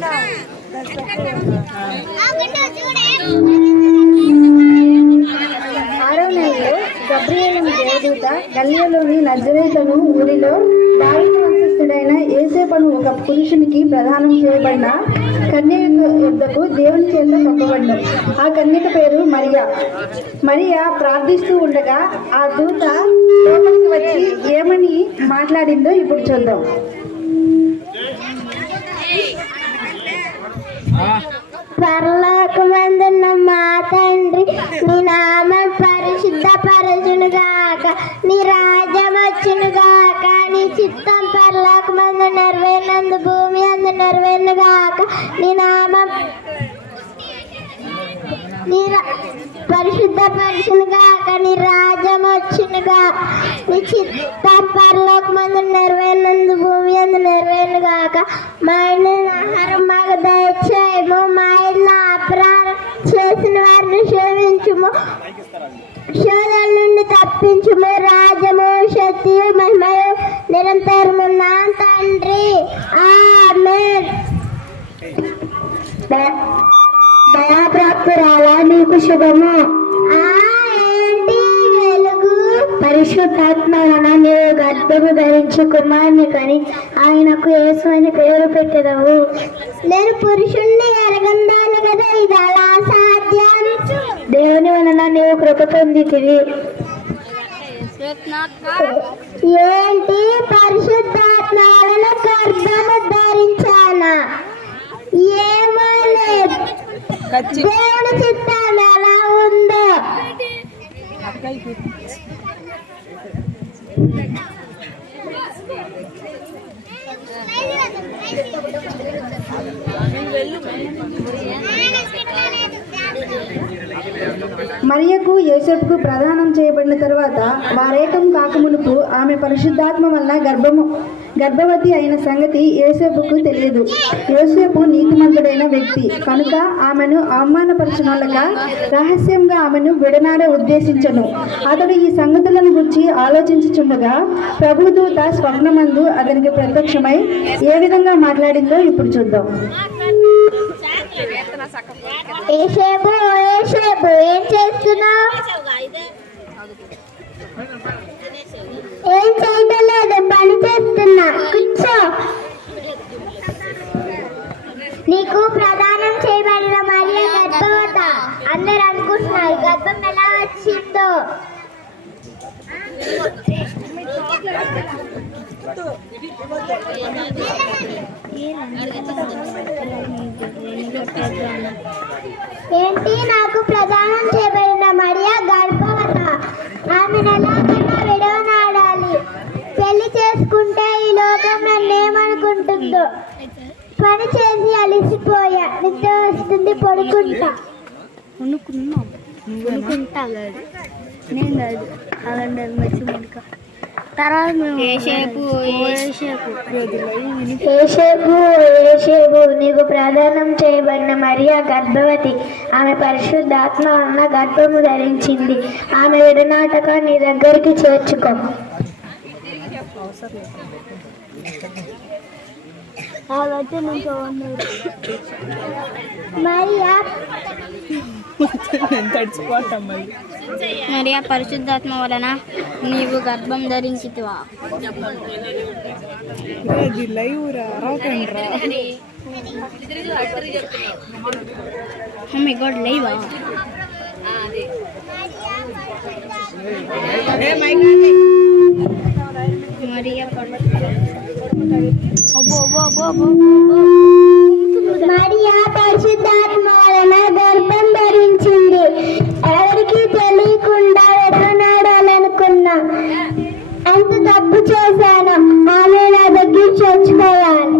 6వ నెలలో గబ్రియేలు దేవదూత గలిలయలోని నజరేతును ఊరిలో దావీదు వంశస్థుడైన యోసేపును ఒక పురుషునికి ప్రదానం చేయబడిన కన్యక యొద్దకు దేవుని చేత పంపబడిన ఆ కన్యక పేరు మరియా. మరియా ప్రార్థిస్తూ ఉండగా ఆ దూత లోపలికి వచ్చి ఏమని మాట్లాడిందో ఇప్పుడు చూద్దాం. పరలోకమందున్న మా తండ్రి, నీ నామం పరిశుద్ధపరచునుగాక, నీ రాజ్యం వచ్చునుగాక, నీ చిత్తం పరలోకమందు నెరవేరినందు భూమి అందు నెరవేరునుగాక. నీ నామం పరిశుద్ధపరచునుగాక, నీ రాజ్యం వచ్చునుగా, నీ చిత్తం పరలోకమందు నెరవేరినందు భూమి అందు నెరవేరునుగాక. మా ఆహారం మాకు దయచేయము, మా ఇల్లు అపరాధం చేసిన వారిని క్షమించుము, శోధన నుండి తప్పించుము, రాజ్యము శక్తి మహిమయు నిరంతరమున్న తండ్రి. ఆమేన్. దయాప్రాప్తురాలా, నీకు శుభము. ఏంటి వెలుగు? పరిశుద్ధాత్మ వలన నీవు గర్భము ధరించి కుమారుని కని ఆయనకు యేసు అని పేరు పెట్టెదవు. నేను పురుషుణ్ణి ఎరగందాను కదా, ఇది అలా సాధ్యం? దేవుని వలన నీవు కృప పొందితివి. ఏంటి? పరిశుద్ధాత్మ వలన గర్భము ధరించానా? ఏమో లేదు, దేవుని చిత్తం ఎలా ఉందో. మరియకు యోసేపుకు ప్రదానం చేయబడిన తరువాత వారేకం కాకమునుపు ఆమె పరిశుద్ధాత్మ వలన గర్భవతి అయిన సంగతి యోసేపుకు తెలియదు. యోసేపు నీతిమంతుడైన వ్యక్తి కనుక ఆమెను అవమానపరచనొల్లక రహస్యంగా ఆమెను విడనాడ ఉద్దేశించను. అతడు ఈ సంగతులను గురించి ఆలోచించుచుండగా ప్రభుదూత స్వప్నమందు అతనికి ప్రత్యక్షమై ఏ విధంగా మాట్లాడిందో ఇప్పుడు చూద్దాం. యోసేపు, యోసేపు, ఏం చేస్తున్నావు? ఏం చేయడం లేదు, పని చేస్తున్నా, కూర్చో. నీకు ప్రదానం చేయబడిన మరియ గర్భవత. అందరు అనుకుంటున్నారు గర్భం ఎలా వచ్చిందో. ఏంటి? నాకు ప్రదానం చేయబడిన మరియ గర్భవత. ఆమెను ఎలాగైనా విడవనాడాలి. పెళ్లి చేసుకుంటే ఈ లోకం నన్నేమనుకుంటుందో. పని చేసి అలిసిపోయా, నిద్ర వస్తుంది, పడుకుంటా. నేను కాదు, అలాంటి మంచి ముడక. నీకు ప్రదానం చేయబడిన మరియా గర్భవతి. ఆమె పరిశుద్ధాత్మ వలన గర్భము ధరించింది. ఆమె విడనాటక నీ దగ్గరికి చేర్చుకో. మరియా పరిశుద్ధాత్మ వలన నీవు గర్భం ధరించితివా. లేవా? మరియా పరిశుద్ధాత్మ వలన గర్భం ధరించింది. ఎవరికి తెలియకుండా ఎదురునాడాలనుకున్నా. ఎంత తప్పు చేశాను. ఆమె నా దగ్గర చచ్చిపోవాలి.